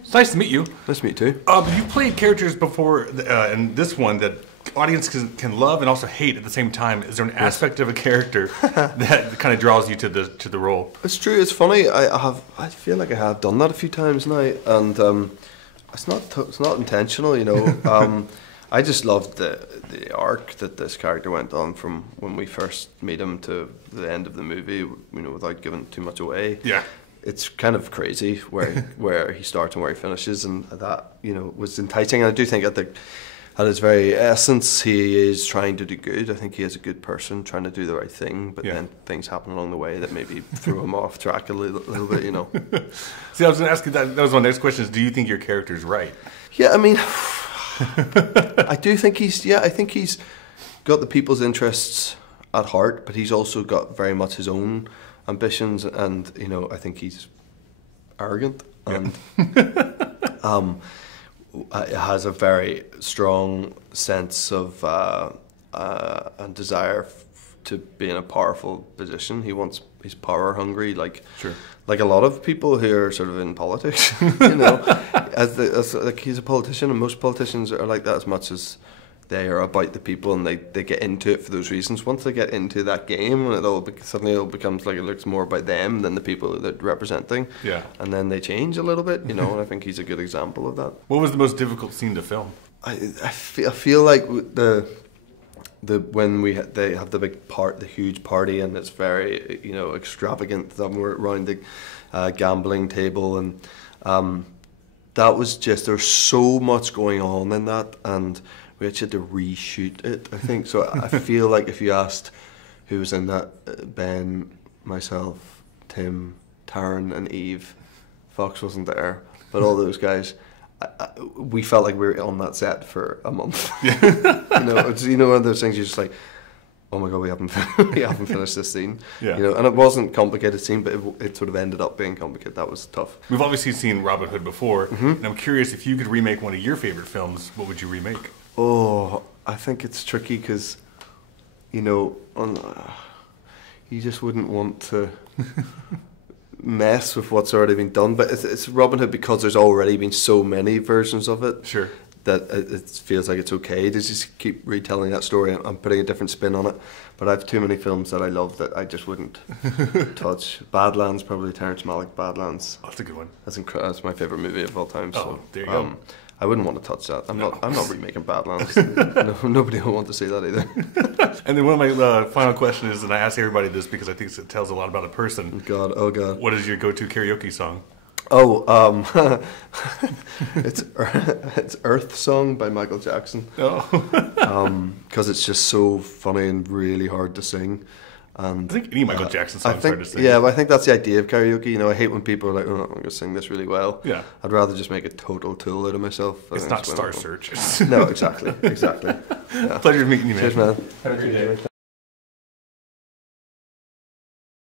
It's nice to meet you. Nice to meet you too. You've played characters before in this one that audience can love and also hate at the same time. Is there an aspect of a character that kind of draws you to the role? It's true. It's funny. I feel like I have done that a few times now, and it's not intentional. You know, I just loved the arc that this character went on from when we first meet him to the end of the movie. You know, without giving too much away. Yeah. It's kind of crazy where he starts and where he finishes, and that, you know, was enticing. And I do think at his very essence, he is trying to do good. I think he is a good person trying to do the right thing, but then things happen along the way that maybe threw him off track a little bit, you know. See, I was going to ask you that was my next question: is do you think your character's right? Yeah, I mean, I do think I think he's got the people's interests at heart, but he's also got very much his own ambitions, and you know, I think he's arrogant and has a very strong sense of and desire to be in a powerful position. He's power hungry, like a lot of people who are sort of in politics. You know, like he's a politician, and most politicians are like that as much as they are about the people, and they get into it for those reasons. Once they get into that game, and suddenly it becomes like it looks more about them than the people that they're representing. Yeah. And then they change a little bit, you know, and I think he's a good example of that. What was the most difficult scene to film? I feel like when they have the huge party, and it's very, you know, extravagant. We're around the gambling table, and that was just, there's so much going on in that, and we actually had to reshoot it, I think. So I feel like if you asked who was in that, Ben, myself, Tim, Taryn and Eve, Fox wasn't there, but all those guys, we felt like we were on that set for a month. Yeah. It's one of those things you're just like, oh my God, we haven't finished this scene. Yeah. You know, and it wasn't a complicated scene, but it sort of ended up being complicated. That was tough. We've obviously seen Robin Hood before, and I'm curious, if you could remake one of your favorite films, what would you remake? Oh, I think it's tricky because, you know, you just wouldn't want to mess with what's already been done. But it's Robin Hood because there's already been so many versions of it. Sure. That it feels like it's okay to just keep retelling that story and putting a different spin on it. But I have too many films that I love that I just wouldn't touch. Badlands, probably Terrence Malick, Badlands. Oh, that's a good one. That's my favourite movie of all time. Oh, so, there you go. I wouldn't want to touch that. I'm not remaking Badlands. Nobody will want to see that either. And then one of my final questions is, and I ask everybody this because I think it tells a lot about a person. Oh God. What is your go-to karaoke song? Oh, it's Earth Song by Michael Jackson. Oh. Because it's just so funny and really hard to sing. And I think any Michael Jackson song is hard to sing. Yeah, but I think that's the idea of karaoke. You know, I hate when people are like, "Oh, I'm going to sing this really well." Yeah. I'd rather just make a total tool out of myself. It's not Star Search. No, exactly. Yeah. Pleasure meeting you, man. Cheers, man. Have a great day.